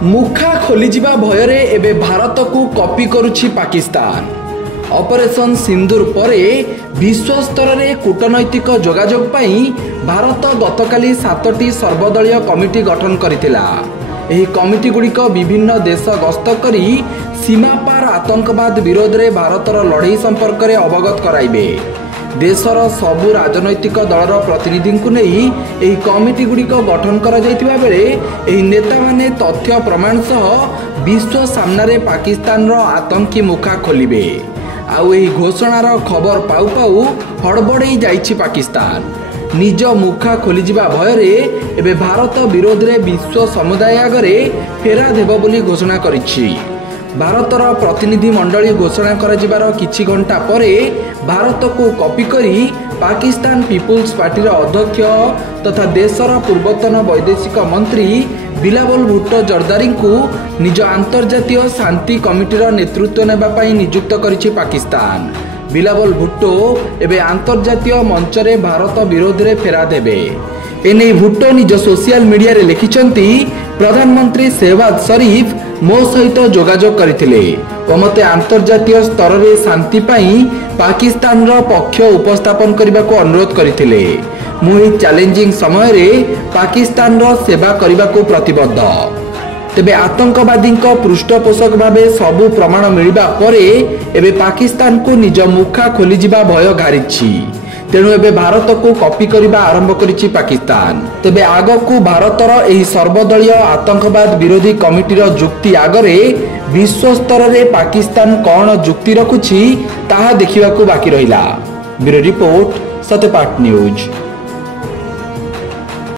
मुखा खोलीजिबा भୟରେ एबे भारत को कॉपी करुछि पाकिस्तान। ऑपरेशन सिंदूर परे विश्व स्तर रे कूटनैतिक जोगाजोग पई भारत गतकाली 7टी सर्वदलीय कमिटी गठन करितिला। एही कमिटी गुड़िक विभिन्न देश गस्त करी सीमा पार आतंकवाद विरोध रे भारतर लड़ाई संपर्क रे अवगत कराइबे। देशर सबु राजनैतिक दलर प्रतिनिधि को नहीं एही कमिटी गुड़िक गठन करा जायतिबा बेले एही नेता माने तथ्य प्रमाण सह विश्व सामने पाकिस्तान रो आतंकी मुखा खोलिबे। आउ एही घोषणार खबर पाउ पाउ हड़बड़ई जाइछि पाकिस्तान। निज मुखा खोलीजिबा भୟରେ एबे भारत विरोध रे विश्व समुदाय आगरे फेरा देबो बोली घोषणा करिछि। भारतर प्रतिनिधि मंडली घोषणा कर किछि घंटा परे भारत को कॉपी करी पाकिस्तान पीपुल्स पार्टी अध्यक्ष तथा देशर पूर्वतन वैदेशिक मंत्री बिलावल भुट्टो जरदारी को निज अंतर्जातीय शांति कमिटीर नेतृत्व नेबा पई नियुक्त करिछि पाकिस्तान। बिलावल भुट्टो एबे अंतर्जातीय मंच रे भारत विरोध रे फेरा देबे। एने भुट्टो निज सोशल मीडिया रे लिखिछंती, प्रधानमंत्री शहबाज शरीफ मो सहित जोगाजोग करथिले ओ मते अंतर्जातीय स्तर रे शांति पई पाकिस्तान रो पक्ष उपस्थापन करबा को अनुरोध करथिले। मु ए चैलेंजिंग समय रे पाकिस्तान रो सेवा करबा को प्रतिबद्ध। तेबे आतंकवादी पृष्ठपोषक भावे सबु प्रमाण मिलिबा परे एबे पाकिस्तान को निज मुखा खोली जिबा भय घारिछि। तेणु एबे भारत को कॉपी करबा आरंभ करिछि पाकिस्तान। तेबे आग को भारतर एही सर्वदलीय आतंकवाद विरोधी कमिटीर जुक्ति आगरे विश्व स्तर रे पाकिस्तान कौन जुक्ति रखुछि ताहा देखिबाकू बाकी रहिला। Bureau report, Satyapath news.